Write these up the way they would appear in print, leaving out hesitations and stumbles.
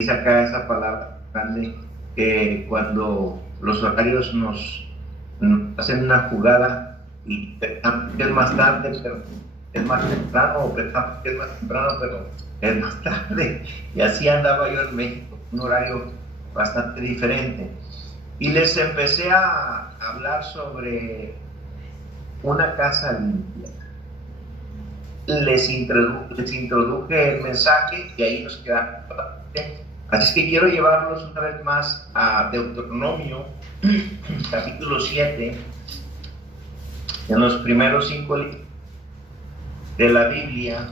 dice acá esa palabra grande, que cuando los horarios nos hacen una jugada y pensamos que es más tarde, pero es más temprano, o pensamos que es más temprano, pero es más tarde. Y así andaba yo en México, un horario bastante diferente. Y les empecé a hablar sobre una casa limpia. Les introduje el mensaje y ahí nos quedamos. Así es que quiero llevarlos una vez más a Deuteronomio, capítulo 7, en los primeros 5 libros de la Biblia.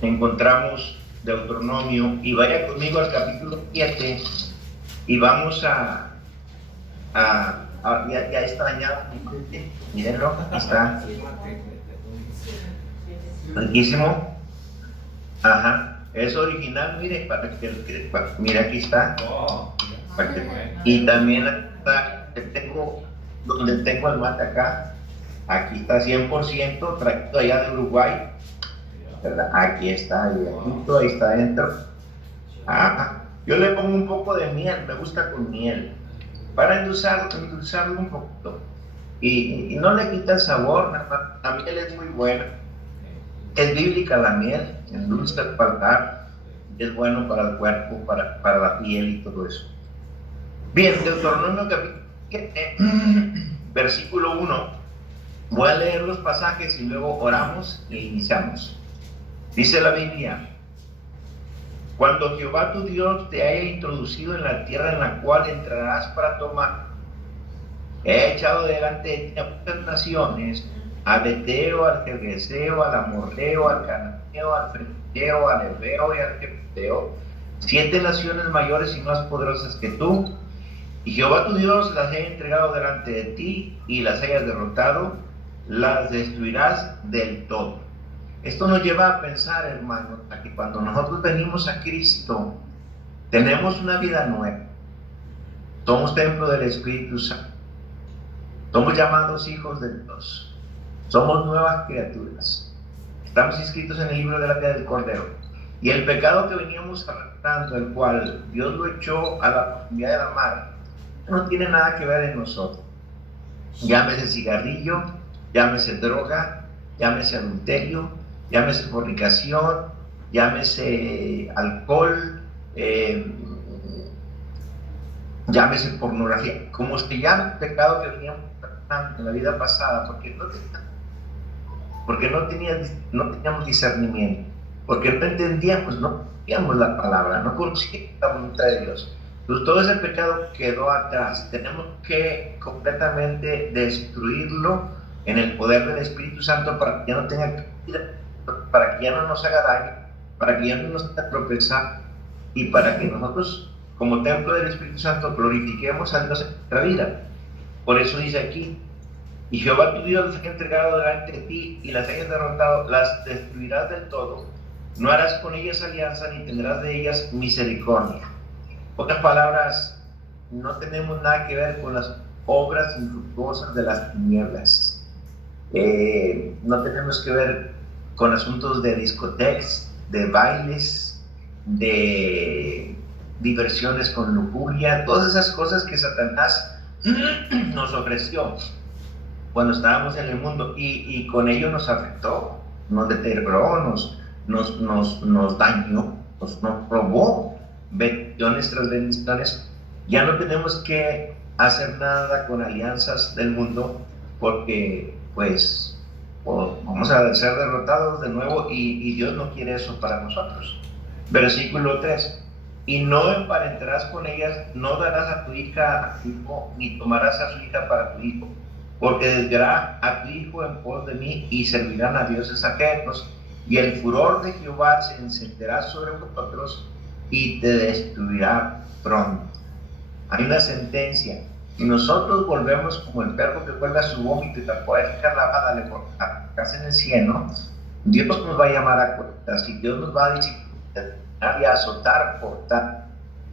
Encontramos Deuteronomio, y vaya conmigo al capítulo 7 y vamos ya está ya, mírenlo, está riquísimo. Ajá, es original, mire, mira, aquí está. Y también está, donde tengo el mate acá, aquí está 100% traído allá de Uruguay, ¿verdad? Aquí está, ahí está adentro. Yo le pongo un poco de miel, me gusta con miel, para endulzarlo un poquito. Y no le quita el sabor, la miel es muy buena. Es bíblica la miel, endulza el paladar, es bueno para el cuerpo, para la piel y todo eso. Bien, Deuteronomio capítulo 7, versículo 1. Voy a leer los pasajes y luego oramos e iniciamos. Dice la Biblia: cuando Jehová tu Dios te haya introducido en la tierra en la cual entrarás para tomar, he echado delante de ti a muchas naciones, al Eteo, al Gergeseo, al Amorreo, al Cananeo, al Fereceo, al Heveo y al Jebuseo, 7 naciones mayores y más poderosas que tú, y Jehová tu Dios las haya entregado delante de ti y las hayas derrotado, las destruirás del todo. Esto nos lleva a pensar, hermanos, a que cuando nosotros venimos a Cristo, tenemos una vida nueva. Somos templo del Espíritu Santo. Somos llamados hijos de Dios. Somos nuevas criaturas. Estamos inscritos en el libro de la vida del Cordero. Y el pecado que veníamos arrastrando, el cual Dios lo echó a la profundidad de la mar, no tiene nada que ver en nosotros. Llámese cigarrillo, llámese droga, llámese adulterio, llámese fornicación, llámese alcohol, llámese pornografía, como se llama el pecado que veníamos tratando en la vida pasada, porque no teníamos discernimiento, porque no entendíamos, no teníamos la palabra, no conocíamos la voluntad de Dios. Entonces todo ese pecado quedó atrás. Tenemos que completamente destruirlo en el poder del Espíritu Santo para que ya no tenga vida, para que ya no nos haga daño, para que ya no nos haga tropezar, y para que nosotros, como templo del Espíritu Santo, glorifiquemos a Dios en nuestra vida. Por eso dice aquí: y Jehová tu Dios las ha entregado delante de ti y las hayas derrotado, las destruirás del todo. No harás con ellas alianza ni tendrás de ellas misericordia. Otras palabras, no tenemos nada que ver con las obras infructuosas de las tinieblas. No tenemos que ver con asuntos de discotecas, de bailes, de diversiones con lujuria, todas esas cosas que Satanás nos ofreció cuando estábamos en el mundo, y con ello nos afectó, nos deterioró, nos dañó, nos robó bendiciones tras bendiciones. Ya no tenemos que hacer nada con alianzas del mundo, porque pues vamos a ser derrotados de nuevo, y Dios no quiere eso para nosotros. Versículo 3: y no emparentarás con ellas, no darás a tu hija a tu hijo, ni tomarás a su hija para tu hijo, porque desviará a tu hijo en pos de mí, y servirán a dioses ajenos, y el furor de Jehová se encenderá sobre vosotros, y te destruirá pronto. Hay una sentencia: si nosotros volvemos como el perro que cuelga su vómito y la poética lavada le colocarse en el cielo, Dios nos va a llamar a cuentas, y Dios nos va a disciplinar y a azotar por tal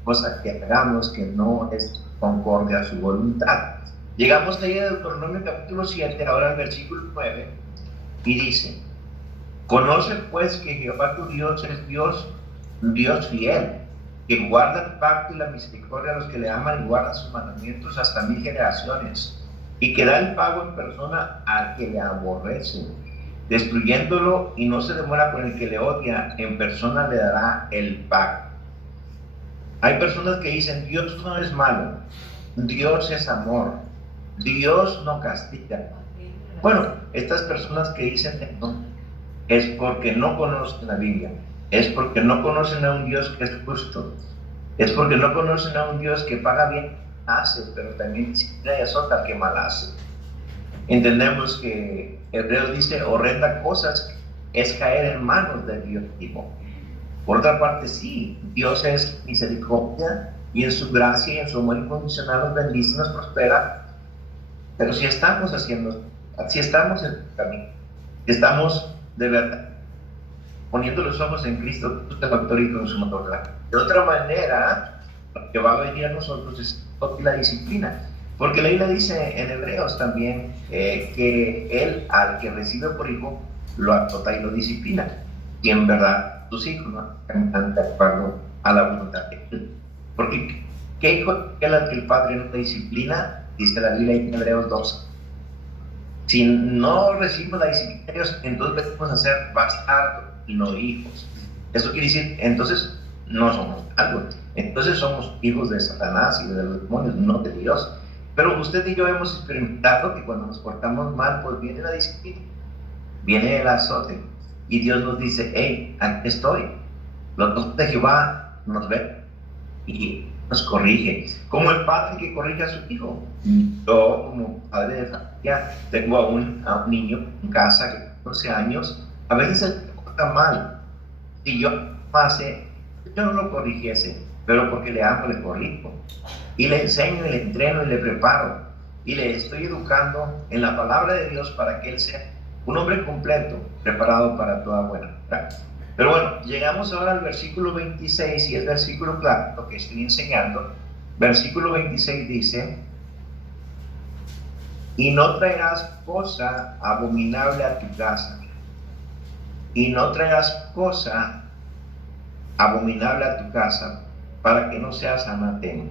cosa que hagamos que no es conforme a su voluntad. Llegamos ahí a Deuteronomio capítulo 7, ahora al versículo 9, y dice: conoce pues que Jehová tu Dios es Dios fiel, que guarda el pacto y la misericordia a los que le aman y guardan sus mandamientos hasta 1000 generaciones, y que da el pago en persona al que le aborrece, destruyéndolo, y no se demora con el que le odia, en persona le dará el pago. Hay personas que dicen, Dios no es malo, Dios es amor, Dios no castiga. Bueno, estas personas que dicen esto es porque no conocen la Biblia, es porque no conocen a un Dios que es justo, es porque no conocen a un Dios que paga bien, hace, pero también disciplina y azota al que mal hace. Entendemos que Hebreos dice, horrenda cosas es caer en manos de Dios vivo. Por otra parte, sí, Dios es misericordia y en su gracia y en su amor incondicional nos bendice y nos prospera. Pero si estamos haciendo, si estamos en el camino, si estamos de verdad poniendo los ojos en Cristo, el autor y consumador. De otra manera, lo que va a venir a nosotros es la disciplina. Porque la Biblia dice en Hebreos también que Él, al que recibe por hijo, lo azota y lo disciplina. Y en verdad, tus hijos no están de acuerdo a la voluntad de Él. Porque, ¿qué hijo es el que el padre no te disciplina? Dice la Biblia en Hebreos 12. Si no recibimos la disciplina de Dios, entonces venimos a ser bastardos y no hijos. Eso quiere decir, entonces no somos algo. Entonces somos hijos de Satanás y de los demonios, no de Dios. Pero usted y yo hemos experimentado que cuando nos portamos mal, pues viene la disciplina, viene el azote. Y Dios nos dice, hey, aquí estoy. Los ojos de Jehová nos ven y nos corrige. Como el padre que corrige a su hijo. Yo, como padre de familia, tengo a un niño en casa que tiene 12 años. A veces se porta mal. Si yo no lo corrigiese, pero porque le amo, le corrijo. Y le enseño, y le entreno, y le preparo. Y le estoy educando en la palabra de Dios para que él sea un hombre completo, preparado para toda buena obra. Pero bueno, llegamos ahora al versículo 26, y es versículo claro, lo que estoy enseñando. Versículo 26 dice, y no traerás cosa abominable a tu casa, y no traerás cosa abominable a tu casa, para que no seas anatema.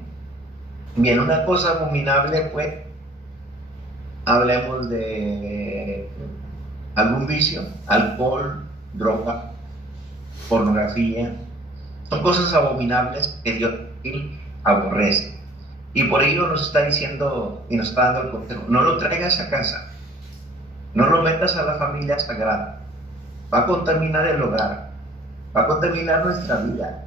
Bien, una cosa abominable, pues, hablemos de algún vicio, alcohol, droga, pornografía. Son cosas abominables que Dios aborrece. Y por ello nos está diciendo y nos está dando el consejo, no lo traigas a casa, no lo metas a la familia sagrada, va a contaminar el hogar, va a contaminar nuestra vida.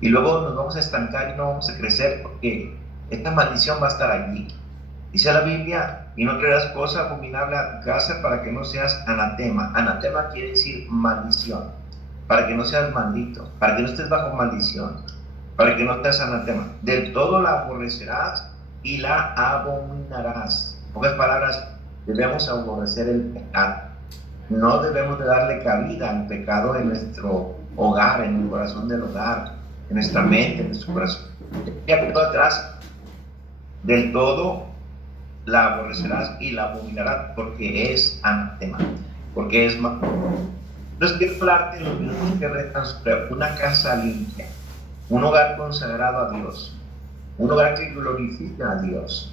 Y luego nos vamos a estancar y no vamos a crecer porque esta maldición va a estar allí. Dice la Biblia, y no traerás cosa abominable a tu casa para que no seas anatema. Anatema quiere decir maldición. Para que no seas maldito, para que no estés bajo maldición, para que no seas anatema. Del todo la aborrecerás y la abominarás. En pocas palabras, debemos aborrecer el pecado. No debemos de darle cabida al pecado en nuestro hogar, en el corazón del hogar, en nuestra mente, en nuestro corazón. Ya quedó atrás. Del todo la aborrecerás y la abominarás porque es anatema, porque es malo. Entonces quiero hablarte de los minutos que restan sobre una casa limpia, un hogar consagrado a Dios, un hogar que glorifica a Dios,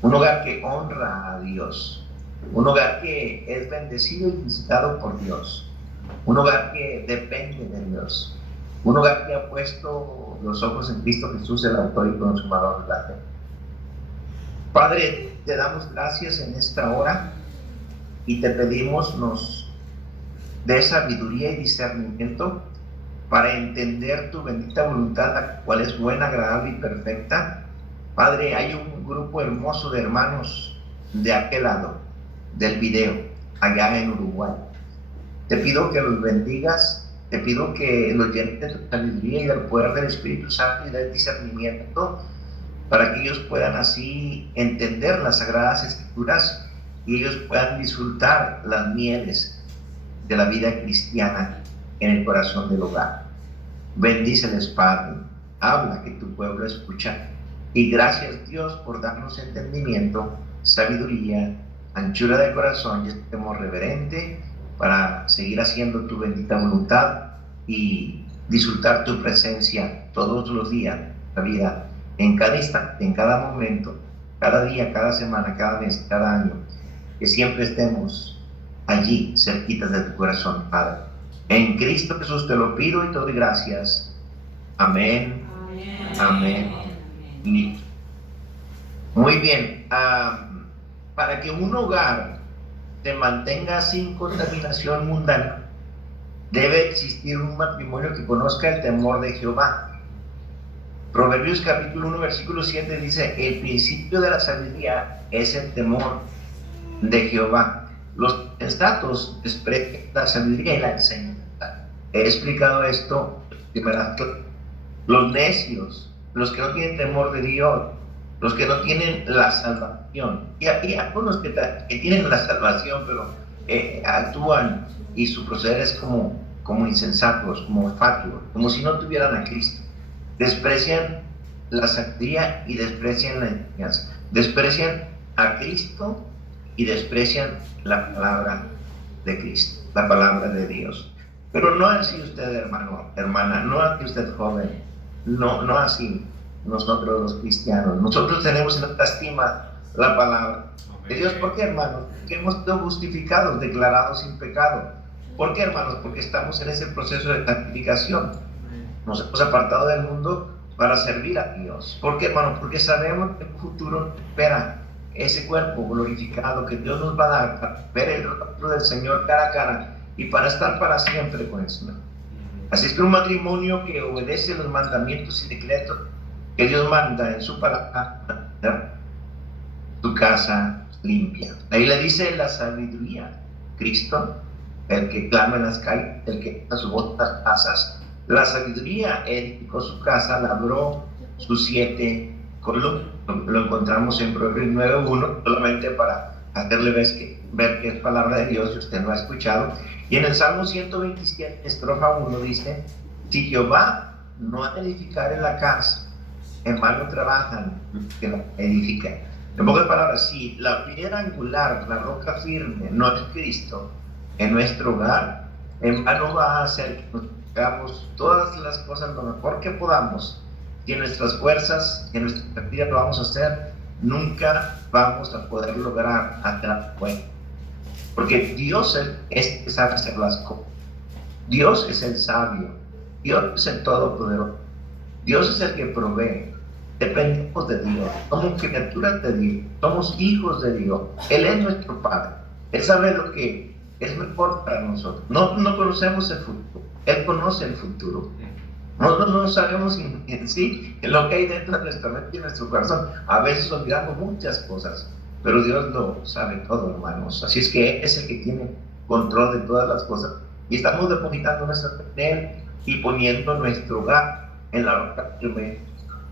un hogar que honra a Dios, un hogar que es bendecido y visitado por Dios, un hogar que depende de Dios, un hogar que ha puesto los ojos en Cristo Jesús, el autor y consumador de la fe. Padre, te damos gracias en esta hora y te pedimos nos dé sabiduría y discernimiento para entender tu bendita voluntad, la cual es buena, agradable y perfecta. Padre, hay un grupo hermoso de hermanos de aquel lado del video, allá en Uruguay. Te pido que los bendigas, te pido que los llenes de tu sabiduría y del poder del Espíritu Santo y del discernimiento, para que ellos puedan así entender las Sagradas Escrituras y ellos puedan disfrutar las mieles de la vida cristiana en el corazón del hogar. Bendíceles, Padre, habla que tu pueblo escucha. Y gracias, Dios, por darnos entendimiento, sabiduría, anchura de corazón y este temor reverente para seguir haciendo tu bendita voluntad y disfrutar tu presencia todos los días, la vida, en cada instante, en cada momento, cada día, cada semana, cada mes, cada año, que siempre estemos allí, cerquitas de tu corazón, Padre. En Cristo Jesús te lo pido y te doy gracias. Amén. Amén. Amén. Muy bien. Para que un hogar se mantenga sin contaminación mundana, debe existir un matrimonio que conozca el temor de Jehová. Proverbios capítulo 1, versículo 7 dice: el principio de la sabiduría es el temor de Jehová. Los sensatos desprecian la sabiduría y la enseñanza. He explicado esto en primera clase. Los necios, los que no tienen temor de Dios, los que no tienen la salvación, y algunos que tienen la salvación, pero actúan y su proceder es como insensatos, como fatuos, como si no tuvieran a Cristo. Desprecian la sabiduría y desprecian la enseñanza. Desprecian a Cristo y desprecian la palabra de Cristo, la palabra de Dios. Pero no así usted, hermano, hermana, no así usted, joven, no así nosotros los cristianos. Nosotros tenemos en nuestra estima la palabra de Dios. ¿Por qué, hermanos? Porque hemos sido justificados, declarados sin pecado. ¿Por qué, hermanos? Porque estamos en ese proceso de santificación. Nos hemos apartado del mundo para servir a Dios. ¿Por qué, hermano? Porque sabemos que en el futuro espera ese cuerpo glorificado que Dios nos va a dar para ver el rostro del Señor cara a cara y para estar para siempre con el Señor. Así es que un matrimonio que obedece los mandamientos y decretos que Dios manda en su palabra, tu casa limpia. Ahí le dice la sabiduría, Cristo, el que clama en las calles, el que da su voz en las casas. La sabiduría edificó su casa, labró sus 7 columnas. Lo encontramos en Proverbios 9:1, solamente para hacerle ver que es palabra de Dios y usted no ha escuchado. Y en el Salmo 127, estrofa 1, dice: si Jehová no edificar en la casa, en vano trabajan los que la edifican. En pocas palabras, si la piedra angular, la roca firme, no es Cristo en nuestro hogar, en vano va a hacer que nos hagamos todas las cosas lo mejor que podamos. Y en nuestras fuerzas, en nuestra vida lo vamos a hacer, nunca vamos a poder lograr hacer bueno. Porque Dios es el que sabe hacer las cosas. Dios es el sabio. Dios es el todopoderoso. Dios es el que provee. Dependemos de Dios. Somos criaturas de Dios. Somos hijos de Dios. Él es nuestro Padre. Él sabe lo que es mejor para nosotros. No conocemos el futuro. Él conoce el futuro. Nosotros no sabemos en sí lo que hay dentro de nuestra mente y nuestro corazón. A veces olvidamos muchas cosas, pero Dios lo sabe todo, hermanos. Así es que Él es el que tiene control de todas las cosas. Y estamos depositando nuestra fe en Él y poniendo nuestro hogar en la roca firme,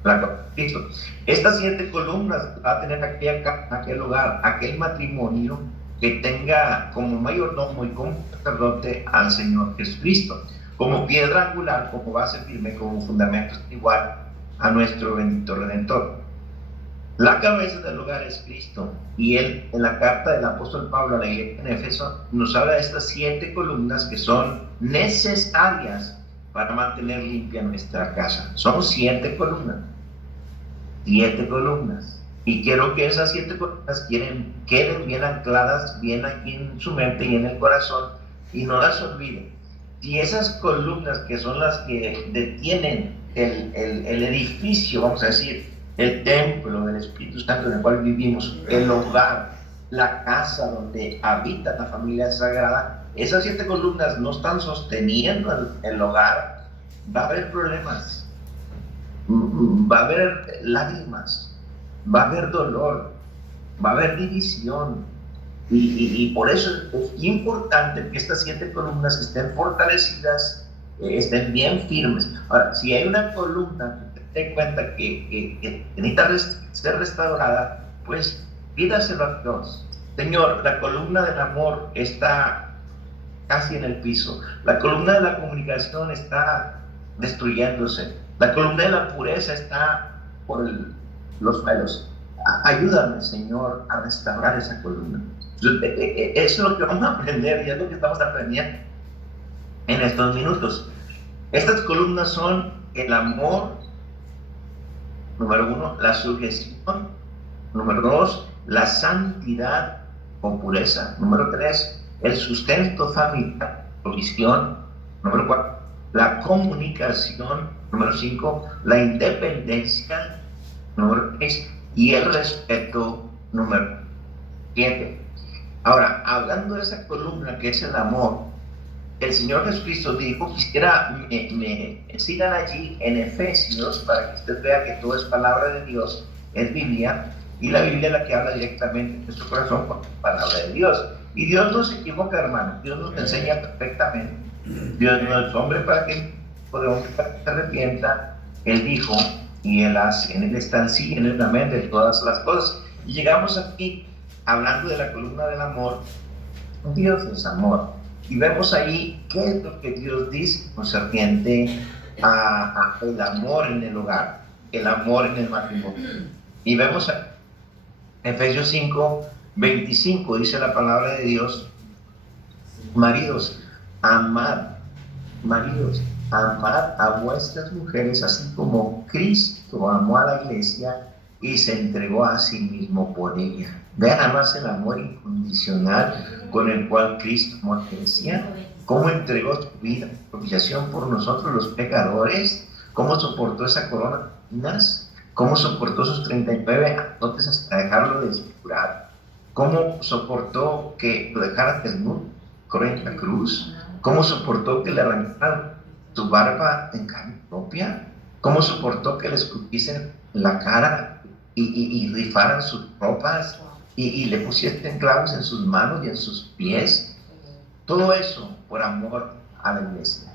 la roca de Cristo. Estas 7 columnas va a tener aquel hogar, aquel matrimonio que tenga como mayordomo y como sacerdote al Señor Jesucristo, como piedra angular, como base firme, como fundamento igual a nuestro bendito Redentor. La cabeza del hogar es Cristo, y Él, en la carta del apóstol Pablo a la iglesia en Éfeso, nos habla de estas 7 columnas que son necesarias para mantener limpia nuestra casa. Son 7 columnas. 7 columnas. Y quiero que esas 7 columnas queden bien ancladas, bien aquí en su mente y en el corazón, y no las olviden. Si esas columnas, que son las que detienen el edificio, vamos a decir, el templo del Espíritu Santo en el cual vivimos, el hogar, la casa donde habita la familia sagrada, esas 7 columnas no están sosteniendo el hogar, va a haber problemas, va a haber lágrimas, va a haber dolor, va a haber división. Y por eso es importante que estas 7 columnas estén fortalecidas, estén bien firmes. Ahora, si hay una columna que te dé cuenta que necesita ser restaurada, pues pídaselo a Dios. Señor, la columna del amor está casi en el piso. La columna de la comunicación está destruyéndose. La columna de la pureza está por los pelos. Ayúdame, Señor, a restaurar esa columna. Es lo que vamos a aprender y es lo que estamos aprendiendo en estos minutos. Estas columnas son el amor, número 1, la sujeción, número 2, la santidad o pureza, número 3, el sustento familiar, provisión, número 4, la comunicación, número 5, la independencia, número 6, y el respeto, número 7. Ahora, hablando de esa columna que es el amor, el Señor Jesucristo dijo, quisiera me sigan allí en Efesios para que usted vea que todo es palabra de Dios, es Biblia, y la Biblia es la que habla directamente en nuestro corazón con palabra de Dios. Y Dios no se equivoca, hermano, Dios nos enseña perfectamente. Dios no es hombre para que se arrepienta, Él dijo y Él hace, en Él está el sí, en Él amén de todas las cosas. Y llegamos aquí hablando de la columna del amor. Dios es amor. Y vemos ahí qué es lo que Dios dice concerniente a el amor en el hogar, el amor en el matrimonio. Y vemos en Efesios 5, 25, dice la palabra de Dios, maridos, amad a vuestras mujeres, así como Cristo amó a la iglesia y se entregó a sí mismo por ella. Vean además el amor incondicional con el cual Cristo amó a la iglesia, cómo entregó su vida en propiciación por nosotros los pecadores, cómo soportó esa corona de espinas, cómo soportó sus 39 azotes hasta dejarlo desfigurar, cómo soportó que lo dejaran desnudo en la cruz, cómo soportó que le arrancaran su barba en carne propia, cómo soportó que le escupiesen la cara y rifaran sus ropas y le pusiesen clavos en sus manos y en sus pies. Todo eso por amor a la iglesia.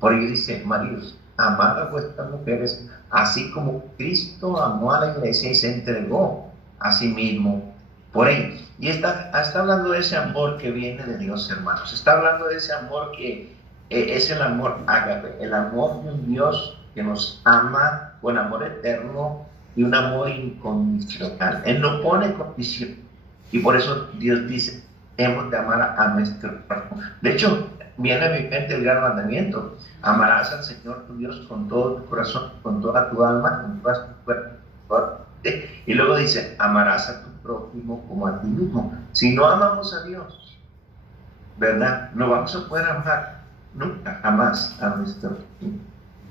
Por ello dice, maridos, amad a vuestras mujeres, así como Cristo amó a la iglesia y se entregó a sí mismo por ellos. Y está hablando de ese amor que viene de Dios, hermanos. Está hablando de ese amor que es el amor ágape, el amor de un Dios que nos ama con amor eterno y un amor incondicional. Él no pone condición. Y por eso Dios dice, hemos de amar a nuestro prójimo. De hecho, viene a mi mente el gran mandamiento: amarás al Señor tu Dios con todo tu corazón, con toda tu alma, con toda tu cuerpo. Y luego dice, amarás a tu prójimo como a ti mismo. Si no amamos a Dios, ¿verdad? No vamos a poder amar nunca, jamás a nuestro prójimo.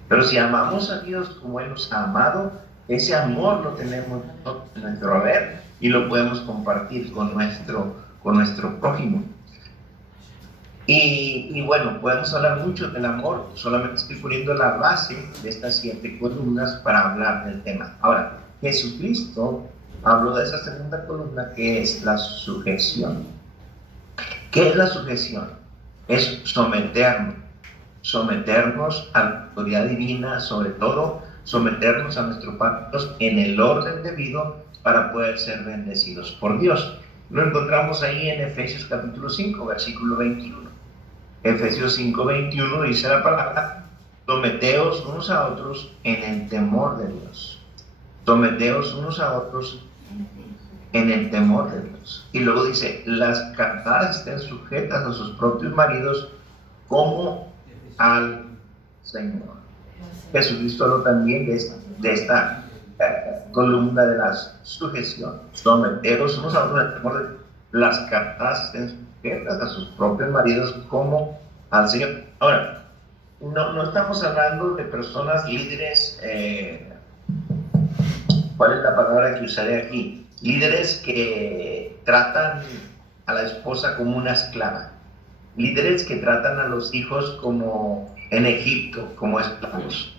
Pero si amamos a Dios como Él nos ha amado, ese amor lo tenemos en nuestro haber y lo podemos compartir con nuestro prójimo. Y bueno, podemos hablar mucho del amor, solamente estoy poniendo la base de estas 7 columnas para hablar del tema. Ahora, Jesucristo habló de esa segunda columna, que es la sujeción. ¿Qué es la sujeción? Es someternos a la autoridad divina, sobre todo someternos a nuestro Padre Dios en el orden debido para poder ser bendecidos por Dios. Lo encontramos ahí en Efesios capítulo 5, versículo 21. Efesios 5, 21 dice la palabra, someteos unos a otros en el temor de Dios. Someteos unos a otros en el temor de Dios. Y luego dice, las casadas estén sujetas a sus propios maridos como al Señor. Jesucristo habló también de esta columna de la sujeción. Someteos unos a otros en el temor de Dios. Las casadas estén sujetas a sus propios maridos como al Señor. Ahora, no estamos hablando de personas líderes, ¿cuál es la palabra que usaré aquí? Líderes que tratan a la esposa como una esclava, líderes que tratan a los hijos como en Egipto, como esclavos.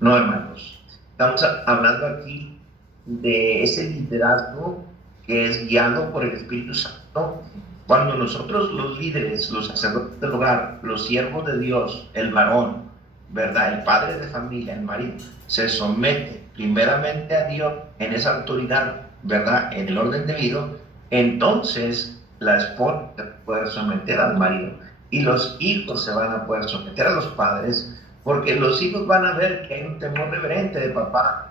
No, hermanos, estamos hablando aquí de ese liderazgo que es guiado por el Espíritu Santo. Cuando nosotros, los líderes, los sacerdotes del hogar, los siervos de Dios, el varón, ¿verdad?, el padre de familia, el marido, se somete primeramente a Dios en esa autoridad, ¿verdad?, en el orden debido, entonces la esposa se puede someter al marido y los hijos se van a poder someter a los padres, porque los hijos van a ver que hay un temor reverente de papá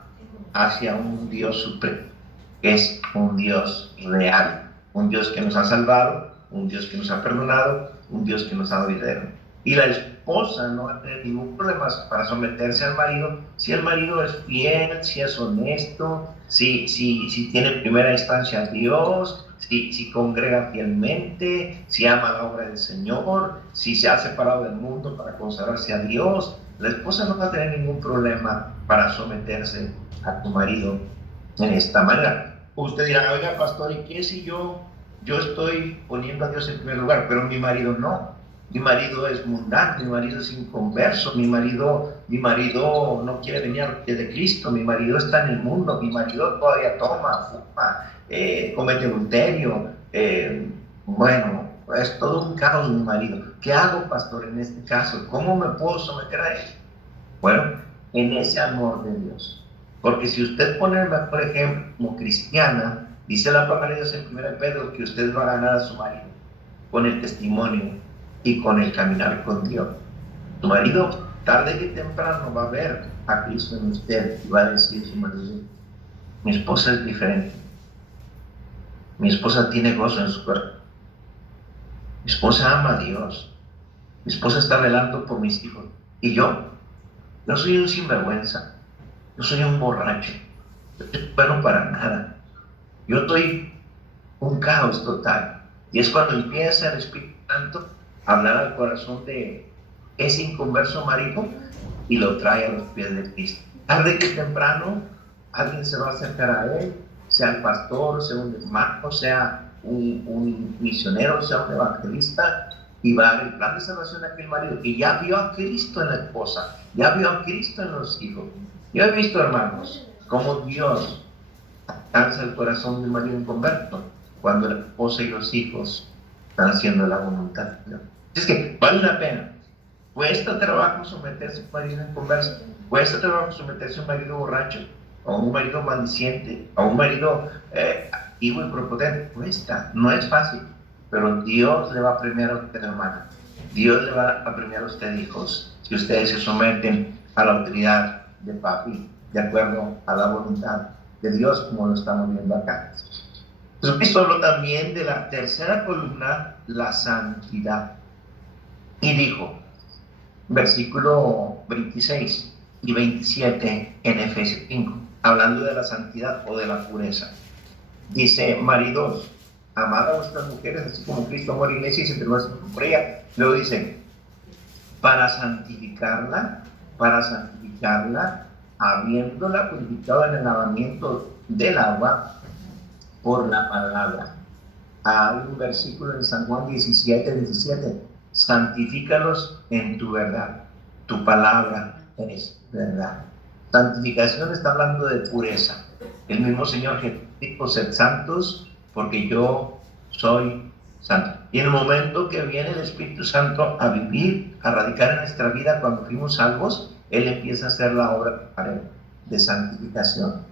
hacia un Dios supremo, que es un Dios real, un Dios que nos ha salvado, un Dios que nos ha perdonado, un Dios que nos ha dado vida. Y la esposa esposa no va a tener ningún problema para someterse al marido si el marido es fiel, si es honesto, si tiene en primera instancia a Dios, si congrega fielmente, si ama la obra del Señor, si se ha separado del mundo para consagrarse a Dios. La esposa no va a tener ningún problema para someterse a tu marido en esta manera. Usted dirá, oiga, pastor, ¿y qué si yo estoy poniendo a Dios en primer lugar, pero mi marido no? Mi marido es mundano, mi marido es inconverso, mi marido no quiere venir a de Cristo, mi marido está en el mundo, mi marido todavía toma, fuma, comete adulterio. Bueno, es todo un caos mi marido. ¿Qué hago, pastor, en este caso? ¿Cómo me puedo someter a él? Bueno, en ese amor de Dios. Porque si usted pone, por ejemplo, como cristiana, dice la palabra de Dios en 1 Pedro que usted va a ganar a su marido con el testimonio y con el caminar con Dios. Tu marido, tarde que temprano, va a ver a Cristo en usted y va a decir su marido, mi esposa es diferente. Mi esposa tiene gozo en su cuerpo. Mi esposa ama a Dios. Mi esposa está velando por mis hijos. Y yo soy un sinvergüenza. Yo soy un borracho. Yo no soy bueno para nada. Yo estoy un caos total. Y es cuando empieza el Espíritu Santo a hablar al corazón de ese inconverso marido y lo trae a los pies de Cristo. Tarde que temprano, alguien se va a acercar a él, sea el pastor, sea un hermano, sea un misionero, sea un evangelista, y va a dar el plan de salvación a aquel marido que ya vio a Cristo en la esposa, ya vio a Cristo en los hijos. Yo he visto, hermanos, cómo Dios alcanza el corazón del marido inconverso cuando la esposa y los hijos están haciendo la voluntad de Dios. Es que vale la pena. Cuesta trabajo someterse a un marido inconverso, cuesta trabajo someterse a un marido borracho, a un marido maldiciente, a un marido activo y prepotente. Cuesta, no es fácil, pero Dios le va a premiar a usted, hermano. Dios le va a premiar a usted, hijos, si ustedes se someten a la autoridad de papi, de acuerdo a la voluntad de Dios, como lo estamos viendo acá. Jesucristo habló también de la tercera columna, la santidad, y dijo, versículo 26 y 27 en Efesios 5, hablando de la santidad o de la pureza. Dice, maridos, amad a vuestras mujeres, así como Cristo amó a la iglesia y se entregó por ella. Luego dice, para santificarla, habiéndola purificado en el lavamiento del agua por la palabra. Hay un versículo en San Juan 17, santifícalos en tu verdad, tu palabra es verdad. Santificación está hablando de pureza. El mismo Señor Jesús dijo, sed santos porque yo soy santo. Y en el momento que viene el Espíritu Santo a vivir, a radicar en nuestra vida cuando fuimos salvos, Él empieza a hacer la obra de santificación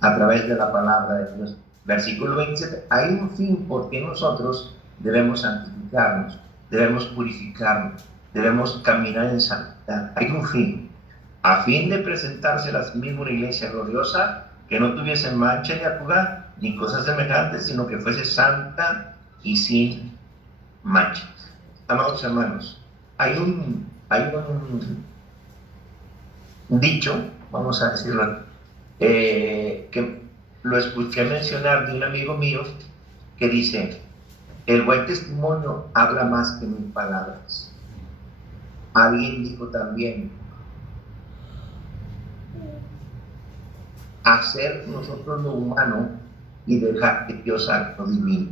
a través de la palabra de Dios. Versículo 27, hay un fin por qué nosotros debemos santificarnos, debemos purificarnos, debemos caminar en santidad. Hay un fin, a fin de presentarse a sí mismo una iglesia gloriosa, que no tuviese mancha ni arruga, ni cosas semejantes, sino que fuese santa y sin mancha. Amados hermanos, hay un dicho, vamos a decirlo, que lo escuché mencionar de un amigo mío que dice, el buen testimonio habla más que mil palabras. Alguien dijo también, hacer nosotros lo humano y dejar que Dios haga lo divino.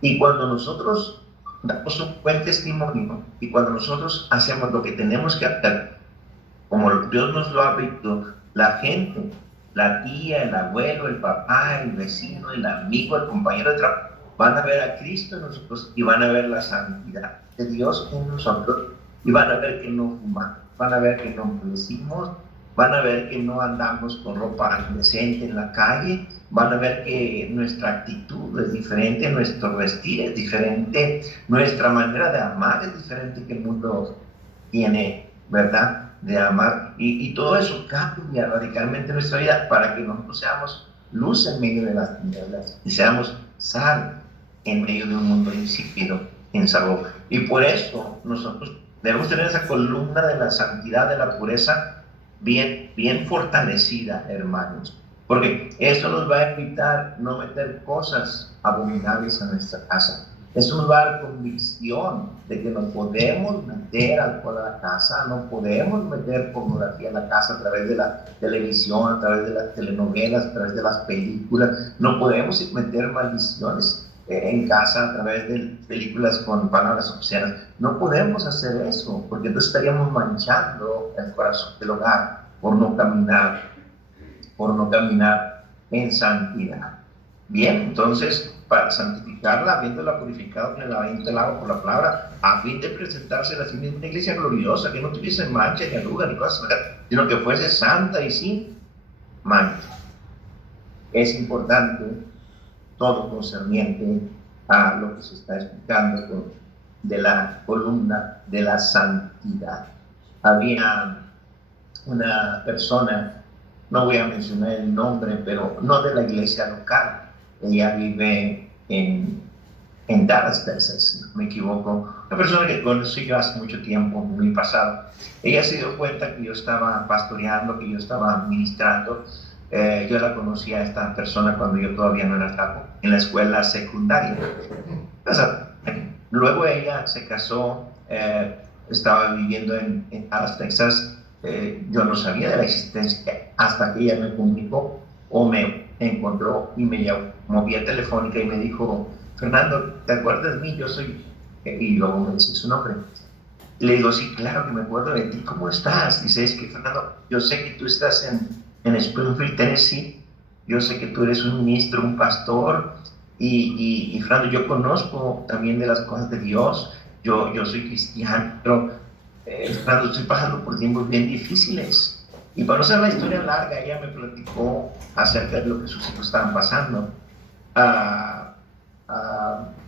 Y cuando nosotros damos un buen testimonio y cuando nosotros hacemos lo que tenemos que hacer, como Dios nos lo ha pedido, la gente, la tía, el abuelo, el papá, el vecino, el amigo, el compañero de trabajo, van a ver a Cristo en nosotros y van a ver la santidad de Dios en nosotros y van a ver que no fumamos, van a ver que no maldecimos, van a ver que no andamos con ropa indecente en la calle, van a ver que nuestra actitud es diferente, nuestro vestir es diferente, nuestra manera de amar es diferente que el mundo tiene, ¿verdad?, de amar, y todo eso cambia radicalmente nuestra vida para que nosotros seamos luz en medio de las tinieblas y seamos sal en medio de un mundo insípido, insabor. Y por eso nosotros Debemos tener esa columna de la santidad, de la pureza, bien fortalecida, hermanos. Porque eso nos va a evitar no meter cosas abominables en nuestra casa. Eso nos va a dar convicción de que no podemos meter alcohol a la casa, no podemos meter pornografía a la casa a través de la televisión, a través de las telenovelas, a través de las películas. No podemos meter maldiciones en casa a través de películas con palabras obscenas. No podemos hacer eso, porque entonces estaríamos manchando el corazón del hogar por no caminar en santidad. Bien, entonces, para santificarla, habiéndola purificado con el lavamiento del agua por la palabra, a fin de presentarse a sí misma una iglesia gloriosa, que no tuviese mancha, ni arruga, ni cosas, sino que fuese santa y sin mancha. Es importante todo concerniente a lo que se está explicando de la columna de la santidad. Había una persona, no voy a mencionar el nombre, pero no de la iglesia local. Ella vive en Dallas, Texas, si no me equivoco. Una persona que conocí yo hace mucho tiempo, en mi pasado. Ella se dio cuenta que yo estaba pastoreando, que yo estaba ministrando. Yo la conocí a esta persona cuando yo todavía no era capo, en la escuela secundaria. Luego ella se casó, estaba viviendo en Dallas, Texas. Yo no sabía de la existencia hasta que ella me comunicó o me encontró y me llamó vía telefónica y me dijo: Fernando, ¿te acuerdas de mí? Yo soy... Y luego me dice su nombre. Y le digo: sí, claro que me acuerdo de ti. ¿Cómo estás? Dice: es que, Fernando, yo sé que tú estás en Springfield, Tennessee. Yo sé que tú eres un ministro, un pastor. Y Fernando, yo conozco también de las cosas de Dios. Yo soy cristiano, pero Fernando, estoy pasando por tiempos bien difíciles. Y para no hacer la historia larga, ella me platicó acerca de lo que sus hijos estaban pasando.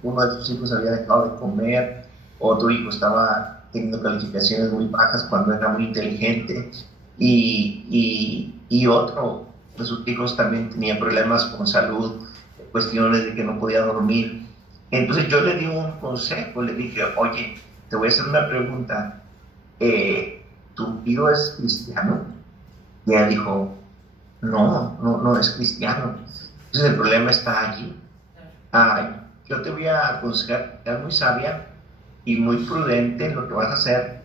Uno de sus hijos había dejado de comer, otro hijo estaba teniendo calificaciones muy bajas cuando era muy inteligente, y otro de sus hijos también tenía problemas con salud, cuestiones de que no podía dormir. Entonces yo le di un consejo, le dije: oye, te voy a hacer una pregunta, ¿tu hijo es cristiano? Y ella dijo: no es cristiano. Entonces el problema está allí. Yo te voy a aconsejar, ser muy sabia y muy prudente en lo que vas a hacer.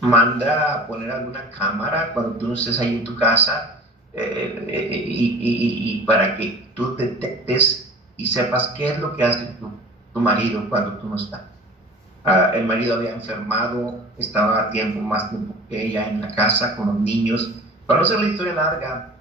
Manda a poner alguna cámara cuando tú no estés ahí en tu casa, y para que tú detectes y sepas qué es lo que hace tu marido cuando tú no estás. El marido había enfermado, estaba más tiempo que ella en la casa con los niños. Para no hacer la historia larga,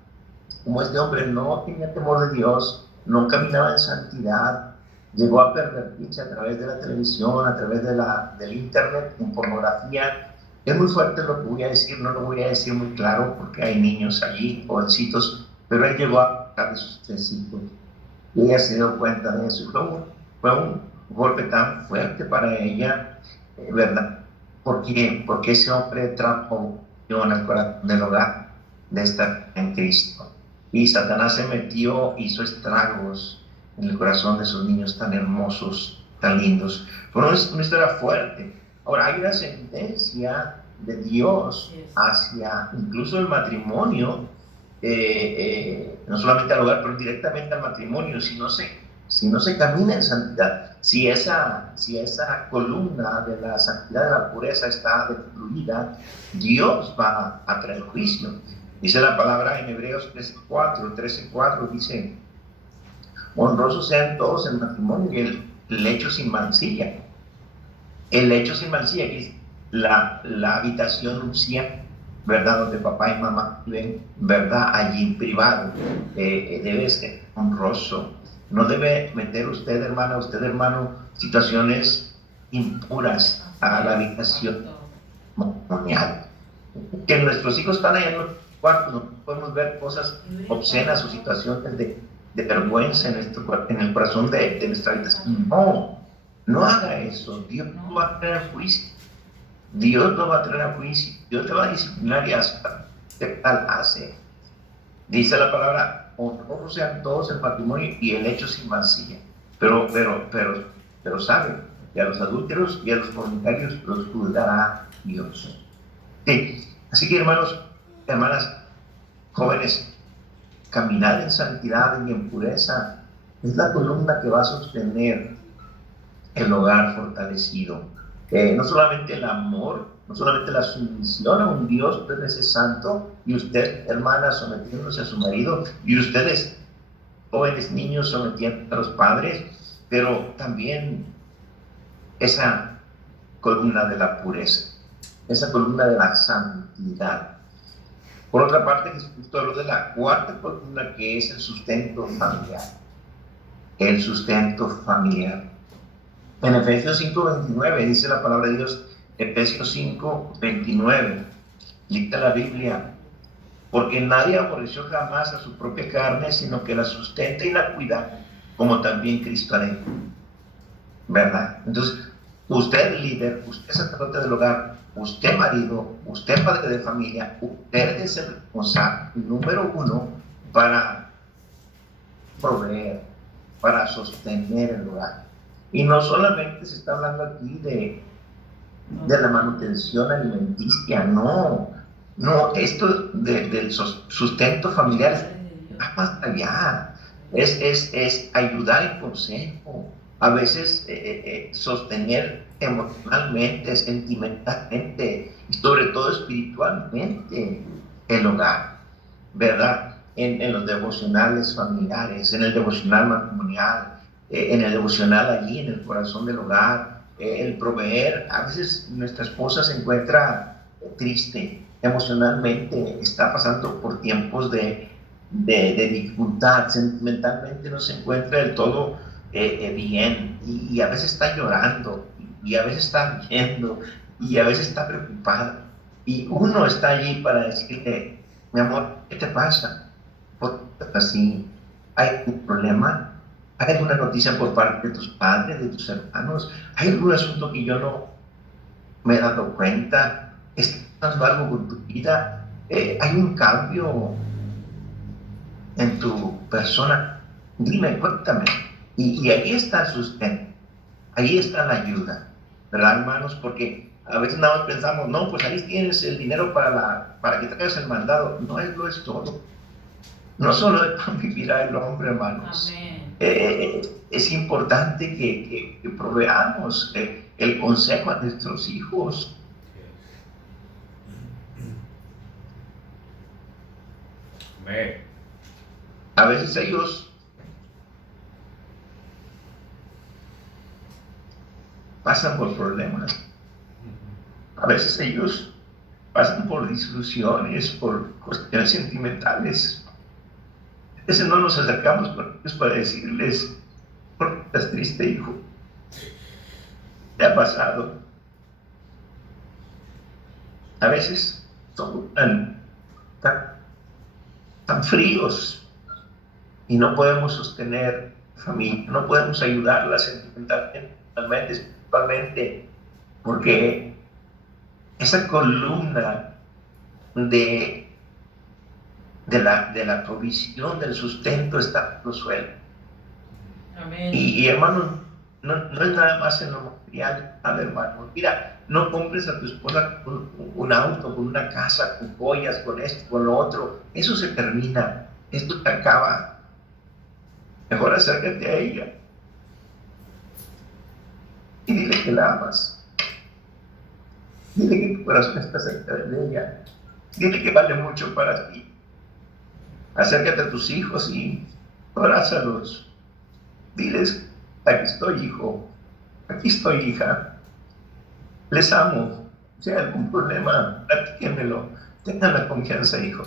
como este hombre no tenía temor de Dios, no caminaba en santidad, llegó a pervertirse a través de la televisión, a través del internet, en pornografía. Es muy fuerte lo que voy a decir, no lo voy a decir muy claro porque hay niños allí, jovencitos, pero él llegó a matar de sus 3 hijos. Y ella se dio cuenta de eso. Fue un golpe tan fuerte para ella, ¿verdad? Porque ese hombre trajo en el corazón del hogar de estar en Cristo. Y Satanás se metió, hizo estragos en el corazón de esos niños tan hermosos, tan lindos. Pero es una historia fuerte. Ahora, hay una sentencia de Dios hacia incluso el matrimonio, no solamente al hogar, pero directamente al matrimonio, si no se camina en santidad, si esa columna de la santidad, de la pureza está destruida, Dios va a traer juicio. Dice la palabra en Hebreos 13:4, dice: honrosos sean todos el matrimonio y el lecho sin mancilla. El lecho sin mancilla, que es la habitación nupcial, ¿verdad? Donde papá y mamá viven, ¿verdad? Allí en privado. Debe ser honroso. No debe meter usted, hermano, situaciones impuras a la habitación matrimonial. Que nuestros hijos están allá en los cuartos, no podemos ver cosas obscenas o situaciones de vergüenza en el corazón de nuestra habitación. No haga eso. Dios no va a traer a juicio. Dios no va a traer a juicio. Dios te va a disciplinar y hasta qué tal hace. Dice la palabra: honrosos sean todos el matrimonio y el lecho sin mancilla. Pero ¿sabe? y a los adúlteros y a los fornicarios los juzgará Dios. Sí, así que hermanos, hermanas, jóvenes, caminar en santidad y en pureza es la columna que va a sostener el hogar fortalecido. No solamente el amor, no solamente la sumisión a un Dios que es santo, y usted, hermana, sometiéndose a su marido, y ustedes, jóvenes niños, sometiendo a los padres, pero también esa columna de la pureza, esa columna de la santidad. Por otra parte, Jesucristo habló de la cuarta columna, que es el sustento familiar. El sustento familiar. En Efesios 5:29 dice la palabra de Dios, Efesios 5:29, dicta la Biblia, porque nadie aborreció jamás a su propia carne, sino que la sustenta y la cuida, como también Cristo hará. ¿Verdad? Entonces, usted líder, usted sacerdote del hogar, usted marido, usted padre de familia, usted es el responsable número uno para proveer, para sostener el hogar. Y no solamente se está hablando aquí de la manutención alimenticia, no, esto del sustento familiar va más allá, es ayudar en consejo, a veces sostener emocionalmente, sentimentalmente y sobre todo espiritualmente el hogar, ¿verdad? En los devocionales familiares, en el devocional matrimonial, en el devocional allí, en el corazón del hogar, el proveer. A veces nuestra esposa se encuentra triste emocionalmente, está pasando por tiempos de dificultad, sentimentalmente no se encuentra del todo bien, y a veces está llorando, y a veces está riendo, y a veces está preocupada, y uno está allí para decirle, mi amor, ¿qué te pasa? ¿Por qué estás así? ¿Hay un problema? ¿Hay alguna noticia por parte de tus padres, de tus hermanos? ¿Hay algún asunto que yo no me he dado cuenta? ¿Estás pasando algo con tu vida? ¿Hay un cambio en tu persona? Dime, cuéntame. Y ahí está el sustento, ahí está la ayuda, ¿verdad, hermanos? Porque a veces nada más pensamos, no, pues ahí tienes el dinero para que te hagas el mandado. No, lo es todo. No solo de pan vivirá el hombre, hermanos. Es importante que proveamos el consejo a nuestros hijos. A veces ellos pasan por problemas. A veces ellos pasan por disoluciones, por cuestiones sentimentales. A veces no nos acercamos para decirles, ¿por qué estás triste, hijo? ¿Te ha pasado? A veces somos tan fríos y no podemos sostener familia, no podemos ayudarla sentimentalmente, espiritualmente, porque esa columna de la provisión, del sustento está en los suelos. Amén. Y hermano, no es nada más en lo material, hermano. Mira, no compres a tu esposa un auto, con una casa, con joyas, con esto, con lo otro. Eso se termina, esto te acaba. Mejor acércate a ella y dile que la amas. Dile que tu corazón está cerca de ella. Dile que vale mucho para ti. Acércate a tus hijos y abrázalos. Diles, aquí estoy, hijo. Aquí estoy, hija. Les amo. Si hay algún problema, platíquenmelo. Tengan la confianza, hijo.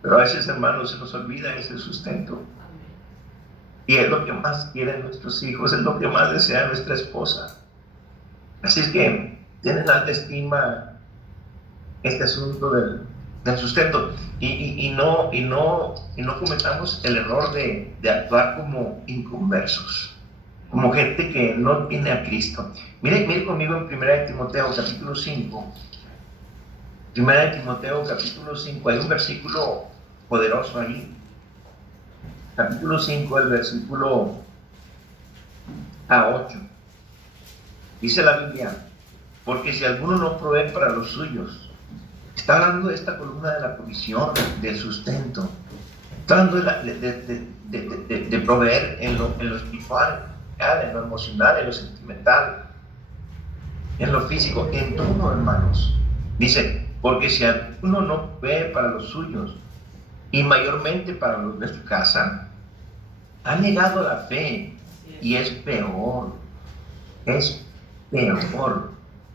Pero a veces, hermanos, se nos olvida ese sustento. Y es lo que más quieren nuestros hijos, es lo que más desea nuestra esposa. Así es que tienen alta estima este asunto del sustento. Y no cometamos el error de actuar como inconversos, como gente que no tiene a Cristo. Mire conmigo en 1 Timoteo capítulo 5. 1 Timoteo capítulo 5, hay un versículo poderoso ahí. Capítulo 5, el versículo a 8. Dice la Biblia, porque si alguno no provee para los suyos, está hablando de esta columna de la provisión, del sustento, está hablando de proveer en lo espiritual, en lo emocional, en lo sentimental, en lo físico, en todo, hermanos. Dice, porque si alguno no provee para los suyos, y mayormente para los de su casa, ha negado la fe y es peor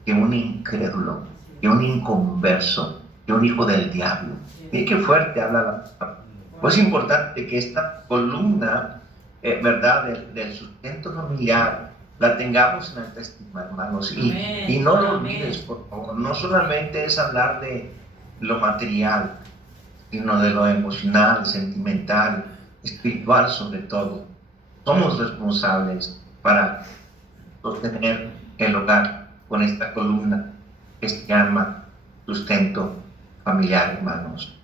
que un incrédulo, que un inconverso, que un hijo del diablo. Mire qué fuerte habla la palabra. Pues es importante que esta columna, ¿verdad?, del sustento familiar, la tengamos en alta estima, hermanos. Y no lo olvides, por favor. No solamente es hablar de lo material, sino de lo emocional, sentimental, espiritual sobre todo. Somos responsables para sostener el hogar con esta columna que se llama sustento familiar, hermanos.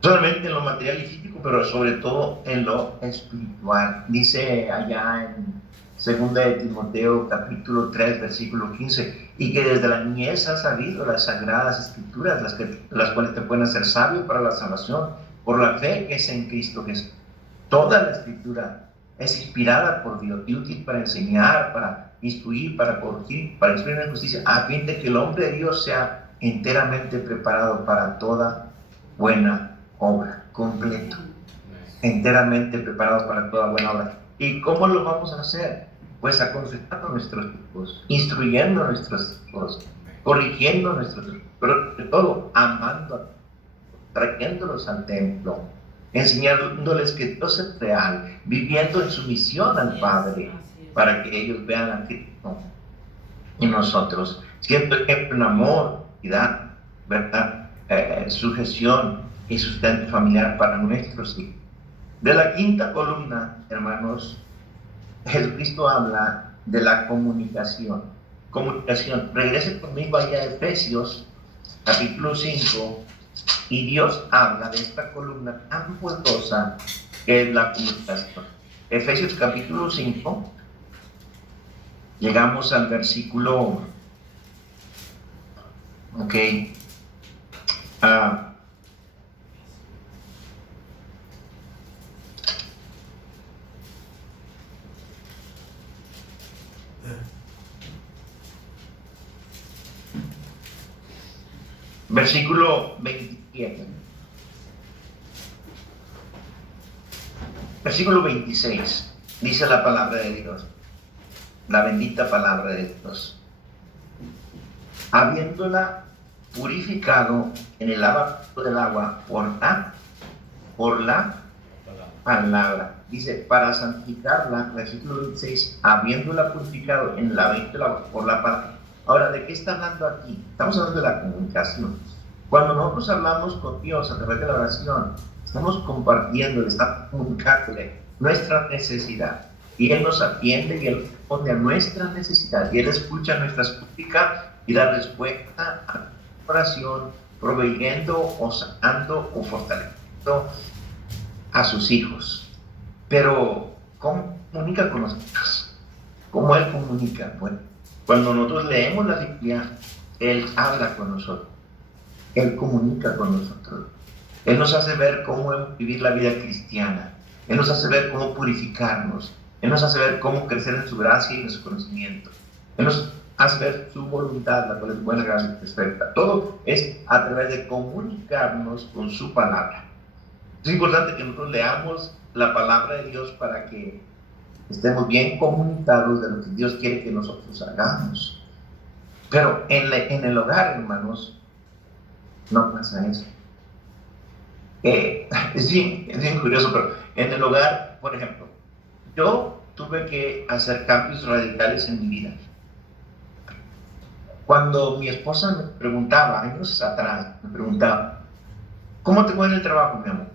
Solamente en lo material y físico, pero sobre todo en lo espiritual. Dice allá en 2 de Timoteo, capítulo 3, versículo 15, y que desde la niñez has sabido las sagradas escrituras, las cuales te pueden hacer sabio para la salvación, por la fe que es en Cristo Jesús. Toda la escritura es inspirada por Dios y útil para enseñar, para instruir, para corregir, para instruir en justicia, a fin de que el hombre de Dios sea enteramente preparado para toda buena obra, completo, enteramente preparado para toda buena obra. ¿Y cómo lo vamos a hacer? Pues aconsejando a nuestros hijos, instruyendo a nuestros hijos, corrigiendo a nuestros hijos, pero sobre todo amando, trayéndolos al templo, enseñándoles que Dios es real, viviendo en sumisión al Padre, para que ellos vean a Cristo en nosotros, siendo ejemplo en amor, piedad, verdad, sujeción y sustento familiar para nuestros hijos. De la quinta columna, hermanos, Jesucristo habla de la comunicación. Comunicación. Regrese conmigo allá a Efesios, capítulo 5, y Dios habla de esta columna tan poderosa que es la comunicación. Efesios, capítulo 5, llegamos al versículo, versículo 27. Versículo 26. Dice la palabra de Dios, la bendita palabra de Dios. Habiéndola purificado en el lavamiento del agua por la palabra. Dice, para santificarla, versículo 26, habiéndola purificado en el lavamiento del agua por la palabra. Ahora, ¿de qué está hablando aquí? Estamos hablando de la comunicación. Cuando nosotros hablamos con Dios a través de la oración, estamos compartiendo, estamos comunicándole nuestra necesidad. Y Él nos atiende y Él responde a nuestra necesidad. Y Él escucha nuestra súplica y da respuesta a la oración, proveyendo o sanando o fortaleciendo a sus hijos. Pero, ¿cómo comunica con nosotros? ¿Cómo Él comunica? Bueno, cuando nosotros leemos la Biblia, Él habla con nosotros. Él comunica con nosotros. Él nos hace ver cómo vivir la vida cristiana. Él nos hace ver cómo purificarnos. Él nos hace ver cómo crecer en su gracia y en su conocimiento. Él nos hace ver su voluntad, la cual es buena, gracia y perfecta. Todo es a través de comunicarnos con su palabra. Es importante que nosotros leamos la palabra de Dios para que estemos bien comunicados de lo que Dios quiere que nosotros hagamos. Pero en el hogar, hermanos, no pasa eso. Es bien curioso, pero en el hogar, por ejemplo, yo tuve que hacer cambios radicales en mi vida. Cuando mi esposa me preguntaba, años atrás, me preguntaba, ¿cómo te fue en el trabajo, mi amor?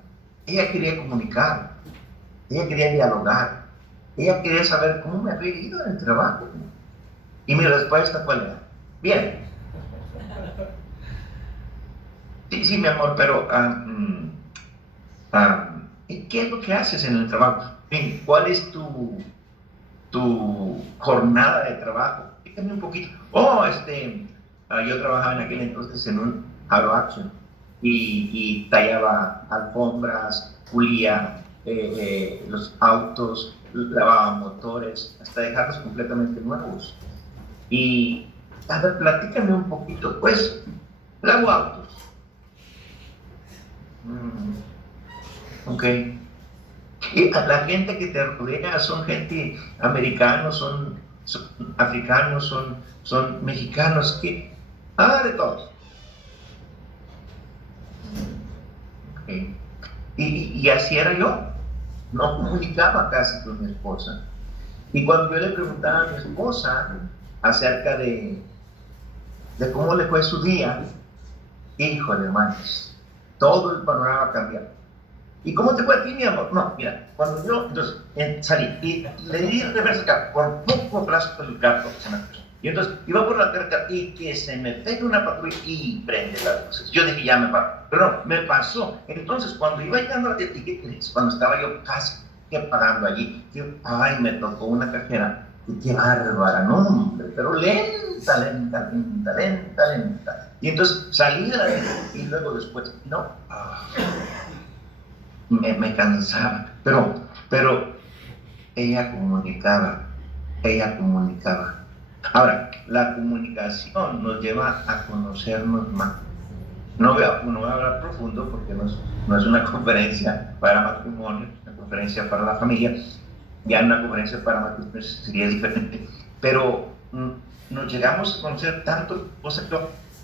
Ella quería comunicar, ella quería dialogar, ella quería saber cómo me había ido en el trabajo. Y mi respuesta, ¿cuál era? Bien. Sí, mi amor, pero ¿qué es lo que haces en el trabajo? ¿Cuál es tu jornada de trabajo? ¿Qué platícame un poquito. Yo trabajaba en aquel entonces en un auto action y tallaba alfombras, pulía los autos, lavaba motores, hasta dejarlos completamente nuevos. Y, a ver, platícame un poquito, pues, lavo autos. Ok. Y a la gente que te rodea son gente americanos, son africanos, son mexicanos, que de todos. Okay. Y así era yo, no comunicaba casi con mi esposa. Y cuando yo le preguntaba a mi esposa acerca de cómo le fue su día, híjole, hermanos, todo el panorama cambió. ¿Y cómo te fue a ti, mi amor? No, mira, cuando yo entonces salí y le di reversa acá, por poco plazo el gato se me cruzó. Y entonces iba por la carretera y que se me pega una patrulla y prende las luces. Yo dije, ya me paro. Pero no, me pasó. Entonces, cuando iba llegando a la etiqueta, cuando estaba yo casi que pagando allí, me tocó una cajera. Y qué bárbara, no, hombre, pero lenta. Y entonces salí de la y luego después, no. Me cansaba, pero ella comunicaba. Ahora, la comunicación nos lleva a conocernos más. No voy a hablar profundo porque no es una conferencia para matrimonio, es una conferencia para la familia. Ya una conferencia para matrimonio sería diferente, pero nos llegamos a conocer tanto,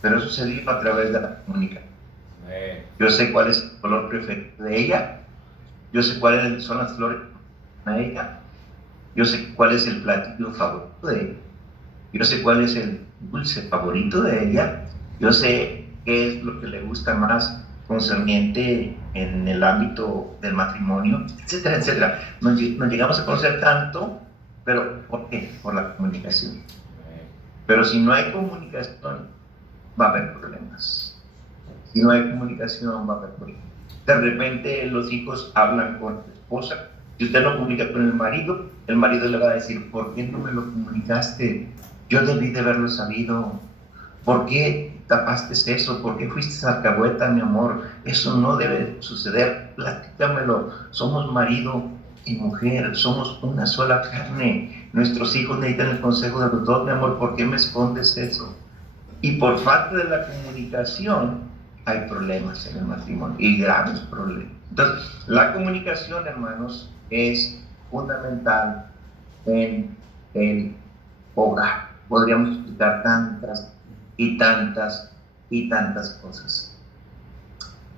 pero eso se dio a través de la comunicación. Yo sé cuál es el color preferido de ella, yo sé cuáles son las flores de ella, yo sé cuál es el platillo favorito de ella, yo sé cuál es el dulce favorito de ella, yo sé qué es lo que le gusta más concerniente en el ámbito del matrimonio, etcétera, etcétera. Nos llegamos a conocer tanto, pero ¿por qué? Por la comunicación. Pero si no hay comunicación, va a haber problemas. Si no hay comunicación, va a haber problemas. De repente los hijos hablan con la esposa. Si usted no comunica con el marido le va a decir, ¿por qué no me lo comunicaste? Yo debí de haberlo sabido. ¿Por qué tapaste eso? ¿Por qué fuiste alcahueta, mi amor? Eso no debe suceder. Platícamelo. Somos marido y mujer, somos una sola carne. Nuestros hijos necesitan el consejo de los dos, mi amor. ¿Por qué me escondes eso? Y por falta de la comunicación hay problemas en el matrimonio y graves problemas. Entonces, la comunicación, hermanos, es fundamental en el hogar. Podríamos explicar tantas cosas.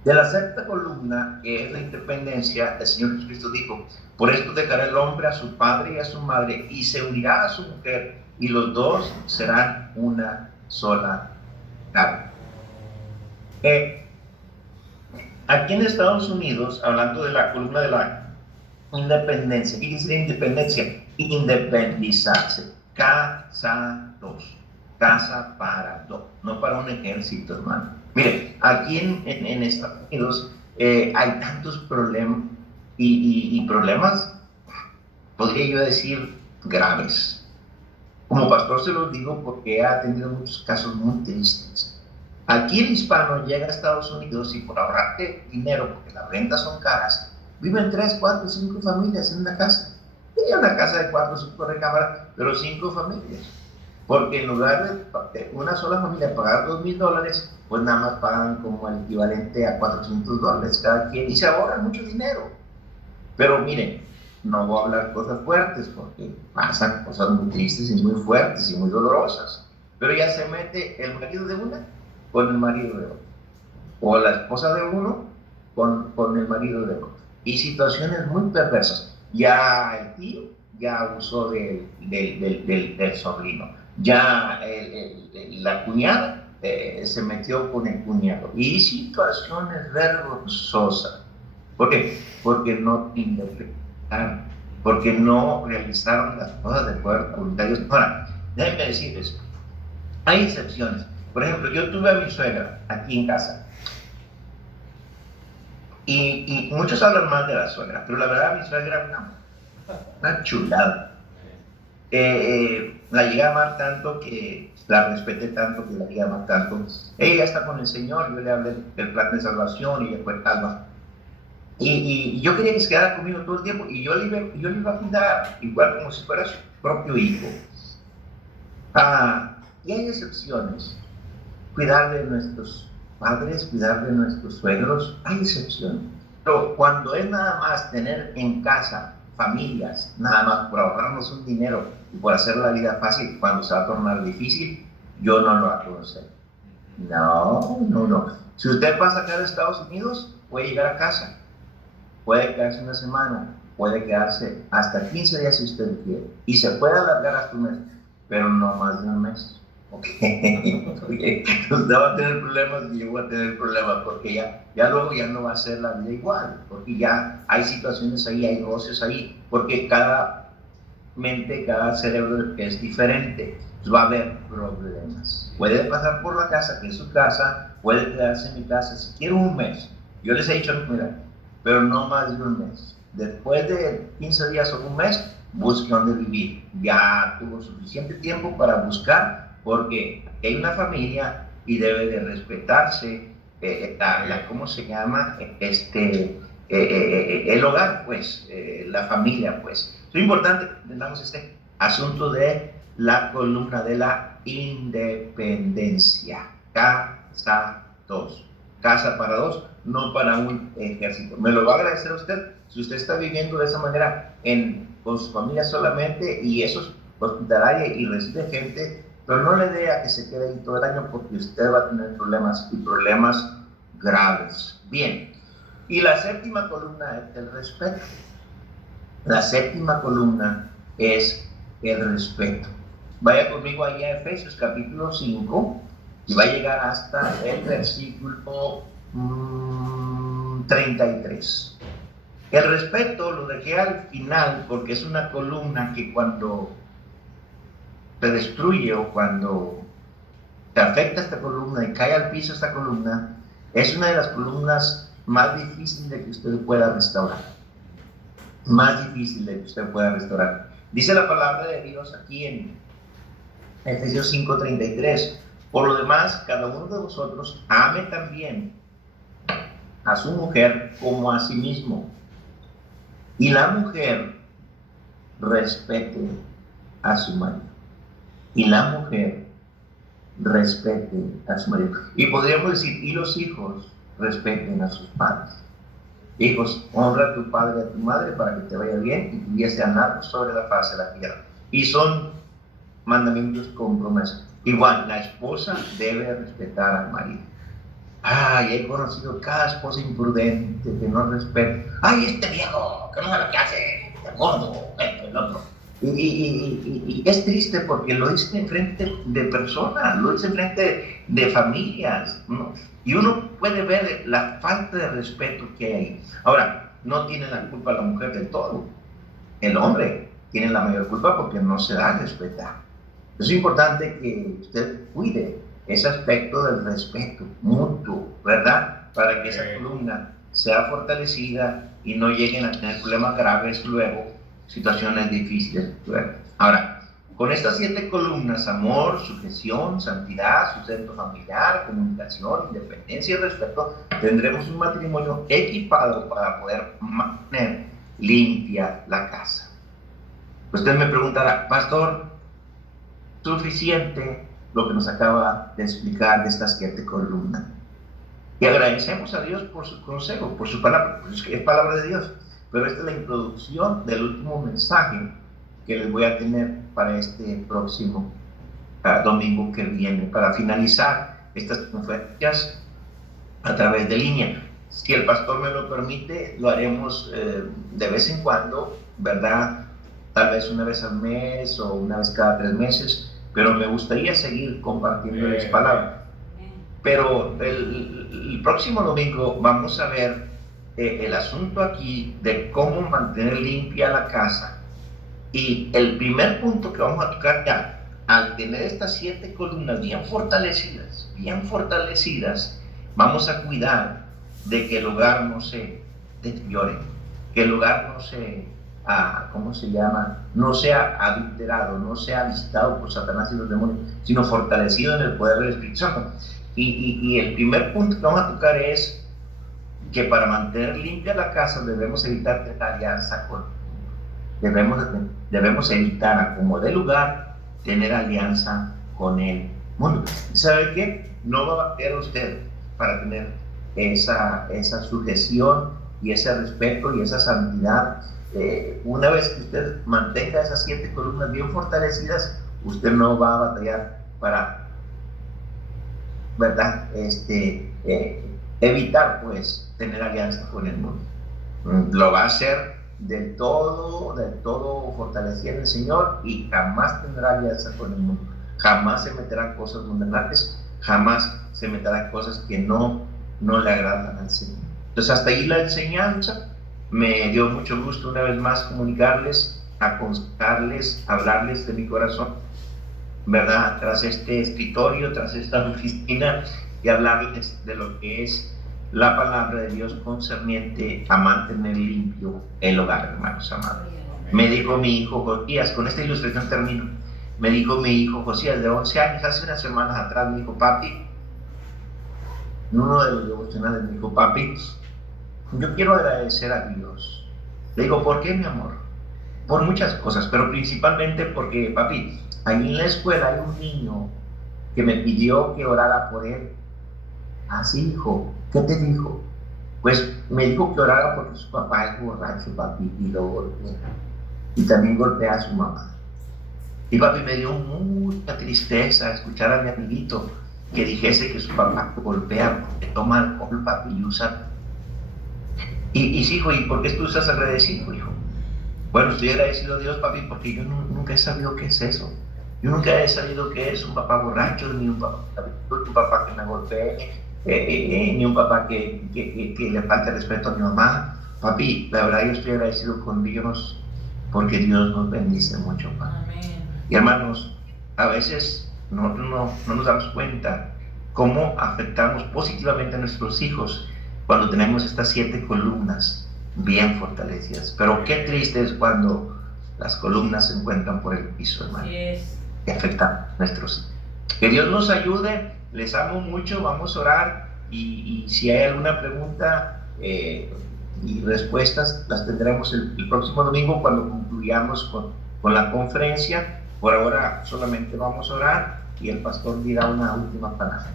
De la sexta columna, que es la independencia, el Señor Jesucristo dijo, por esto dejará el hombre a su padre y a su madre y se unirá a su mujer y los dos serán una sola carne. Aquí en Estados Unidos, hablando de la columna de la independencia, ¿qué dice la independencia? Independizarse, casados, casa para dos, no para un ejército, hermano. Mire, aquí en Estados Unidos hay tantos problemas y problemas, podría yo decir, graves. Como pastor se los digo porque he atendido muchos casos muy tristes. Aquí el hispano llega a Estados Unidos y por ahorrarte dinero, porque las rentas son caras, viven 3, 4, 5 familias en una casa. Tenía una casa de 4 o 5 recámaras, pero 5 familias. Porque en lugar de una sola familia pagar $2,000, pues nada más pagan como el equivalente a $400 cada quien y se ahorran mucho dinero. Pero miren, no voy a hablar cosas fuertes porque pasan cosas muy tristes y muy fuertes y muy dolorosas. Pero ya se mete el marido de una con el marido de otro, o la esposa de uno con el marido de otro, y situaciones muy perversas. Ya el tío ya abusó del sobrino, ya la cuñada se metió con el cuñado, y situaciones vergonzosas. ¿Por qué? Porque no interpretaron, porque no realizaron las cosas de acuerdo a la voluntad de Dios. Ahora, déjenme decirles, hay excepciones. Por ejemplo, yo tuve a mi suegra aquí en casa y muchos hablan mal de la suegra, pero la verdad mi suegra era una chulada. la llegué a amar tanto que la respeté tanto que la llegué a amar tanto. Ella está con el Señor, yo le hablé del plan de salvación y ella fue calma. Y yo quería que se quedara conmigo todo el tiempo y yo le iba a cuidar, igual como si fuera su propio hijo. Y hay excepciones. Cuidar de nuestros padres, cuidar de nuestros suegros, hay excepciones. Pero cuando es nada más tener en casa familias, nada más por ahorrarnos un dinero y por hacer la vida fácil, cuando se va a tornar difícil, yo no lo aconsejo. No. Si usted pasa acá de Estados Unidos, puede llegar a casa, puede quedarse una semana, puede quedarse hasta 15 días si usted quiere, y se puede alargar hasta un mes, pero no más de un mes. Porque usted va a tener problemas y yo voy a tener problemas, porque ya luego ya no va a ser la vida igual, porque ya hay situaciones ahí, hay roces ahí, porque cada mente, cada cerebro es diferente, pues va a haber problemas. Puede pasar por la casa, que es su casa, puede quedarse en mi casa si quiere un mes. Yo les he dicho, mira, pero no más de un mes. Después de 15 días o un mes, busque dónde vivir. Ya tuvo suficiente tiempo para buscar, porque hay una familia y debe de respetarse ¿cómo se llama? El hogar, pues, la familia, pues. Es importante que entendamos este asunto de la columna de la independencia. Casa 2. Casa para dos, no para un ejército. Me lo va a agradecer a usted si usted está viviendo de esa manera con su familia solamente y eso es hospitalaria y recibe gente, pero no le dé a que se quede ahí todo el año porque usted va a tener problemas y problemas graves. Bien, y la séptima columna es el respeto. La séptima columna es el respeto. Vaya conmigo allá a Efesios capítulo 5 y va a llegar hasta el versículo 33. El respeto lo dejé al final porque es una columna que cuando te destruye o cuando te afecta esta columna y cae al piso esta columna, es una de las columnas más difíciles de que usted pueda restaurar. Más difícil de que usted pueda restaurar. Dice la palabra de Dios aquí en Efesios 5:33. Por lo demás, cada uno de vosotros ame también a su mujer como a sí mismo. Y la mujer respete a su marido. Y la mujer respete a su marido. Y podríamos decir, y los hijos respeten a sus padres. Hijos, honra a tu padre y a tu madre para que te vaya bien y tu día sea largo sobre la faz de la tierra. Y son mandamientos con promesa. Igual, la esposa debe respetar al marido. He conocido cada esposa imprudente que no respeta. Este viejo, que no sabe lo que hace, el gordo, el otro. Y es triste porque lo dicen en frente de personas, lo dicen en frente de familias, ¿no? Y uno puede ver la falta de respeto que hay ahí. Ahora, no tiene la culpa la mujer del todo. El hombre tiene la mayor culpa porque no se da a respetar. Es importante que usted cuide ese aspecto del respeto mutuo, ¿verdad? Para que esa columna sea fortalecida y no lleguen a tener problemas graves luego, situaciones difíciles. Ahora, con estas 7 columnas, amor, sujeción, santidad, sustento familiar, comunicación, independencia y respeto, tendremos un matrimonio equipado para poder mantener limpia la casa. Usted me preguntará, pastor, ¿suficiente lo que nos acaba de explicar de estas 7 columnas? Y agradecemos a Dios por su consejo, por su palabra, pues es palabra de Dios. Pero esta es la introducción del último mensaje que les voy a tener para este próximo domingo que viene, para finalizar estas conferencias a través de línea. Si el pastor me lo permite, lo haremos de vez en cuando, ¿verdad? Tal vez una vez al mes o una vez cada 3 meses, pero me gustaría seguir compartiéndoles palabra. Pero el próximo domingo vamos a ver el asunto aquí de cómo mantener limpia la casa. Y el primer punto que vamos a tocar ya, al tener estas 7 columnas bien fortalecidas, vamos a cuidar de que el hogar no se deteriore, que el hogar no se ¿cómo se llama? No sea adulterado, no sea visitado por Satanás y los demonios, sino fortalecido en el poder del Espíritu Santo. Y el primer punto que vamos a tocar es que para mantener limpia la casa debemos evitar tener alianza con, debemos evitar, a como de lugar, tener alianza con el mundo. ¿Y sabe qué? No va a batallar usted para tener esa sujeción y ese respeto y esa santidad. Una vez que usted mantenga esas 7 columnas bien fortalecidas, usted no va a batallar para, ¿verdad? Evitar, pues, tener alianza con el mundo. Lo va a hacer del todo fortalecido en el Señor, y jamás tendrá alianza con el mundo. Jamás se meterán cosas mundanas, jamás se meterán cosas que no le agradan al Señor. Entonces, hasta ahí la enseñanza. Me dio mucho gusto una vez más comunicarles, aconsejarles, hablarles de mi corazón, ¿verdad? Tras este escritorio, tras esta oficina, y hablarles de lo que es la palabra de Dios concerniente a mantener limpio el hogar, hermanos amados. Me dijo mi hijo Josías, con esta ilustración termino, me dijo mi hijo Josías de 11 años, hace unas semanas atrás, me dijo: papi, en uno de los devocionales me dijo: papi, yo quiero agradecer a Dios. Le digo: ¿por qué, mi amor? Por muchas cosas, pero principalmente porque, papi, ahí en la escuela hay un niño que me pidió que orara por él. Así, hijo. ¿Qué te dijo? Pues me dijo que orara porque su papá es borracho, papi, y lo golpea. Y también golpea a su mamá. Y papi, me dio mucha tristeza escuchar a mi amiguito que dijese que su papá lo golpea porque toma alcohol, papi, y usa. Y sí, hijo, ¿y por qué tú estás agradecido, hijo? Bueno, estoy agradecido a Dios, papi, porque yo nunca he sabido qué es eso. Yo nunca he sabido qué es un papá borracho, ni un papá que me golpee, ni un papá que le falte respeto a mi mamá. Papi, la verdad, yo estoy agradecido con Dios porque Dios nos bendice mucho, papi. Amén. Y hermanos, a veces no nos damos cuenta cómo afectamos positivamente a nuestros hijos cuando tenemos estas 7 columnas bien fortalecidas. Pero qué triste es cuando las columnas se encuentran por el piso, hermano. Que afectan a nuestros hijos. Que Dios nos ayude, les amo mucho, vamos a orar, y si hay alguna pregunta y respuestas las tendremos el próximo domingo cuando concluyamos con la conferencia. Por ahora solamente vamos a orar y el pastor dirá una última palabra.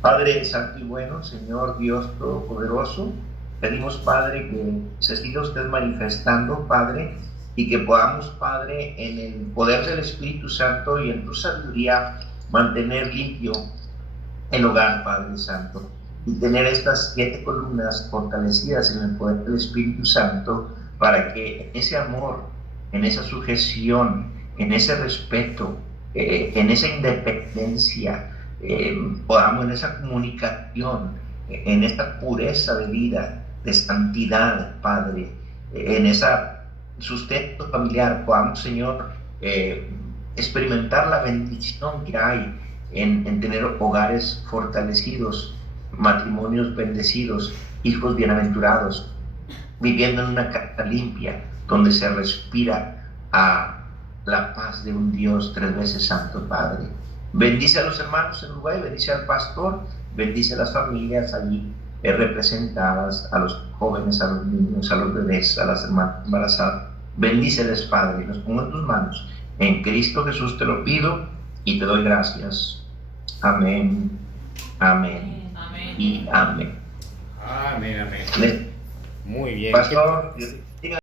Padre santo y bueno, Señor Dios Todopoderoso, pedimos, Padre, que se siga usted manifestando, Padre, y que podamos, Padre, en el poder del Espíritu Santo y en tu sabiduría, mantener limpio el hogar, Padre Santo, y tener estas 7 columnas fortalecidas en el poder del Espíritu Santo, para que en ese amor, en esa sujeción, en ese respeto, en esa independencia, podamos, en esa comunicación, en esta pureza de vida, de santidad, Padre, en esa sustento familiar, podamos, Señor, experimentar la bendición que hay en tener hogares fortalecidos, matrimonios bendecidos, hijos bienaventurados, viviendo en una casa limpia, donde se respira a la paz de un Dios 3 veces santo, Padre. Bendice a los hermanos en Uruguay, bendice al pastor, bendice a las familias allí representadas, a los jóvenes, a los niños, a los bebés, a las hermanas embarazadas. Bendíceles, Padre, y los pongo en tus manos. En Cristo Jesús te lo pido y te doy gracias. Amén, amén, amén y amén. Amén, amén. Muy bien. Pastor,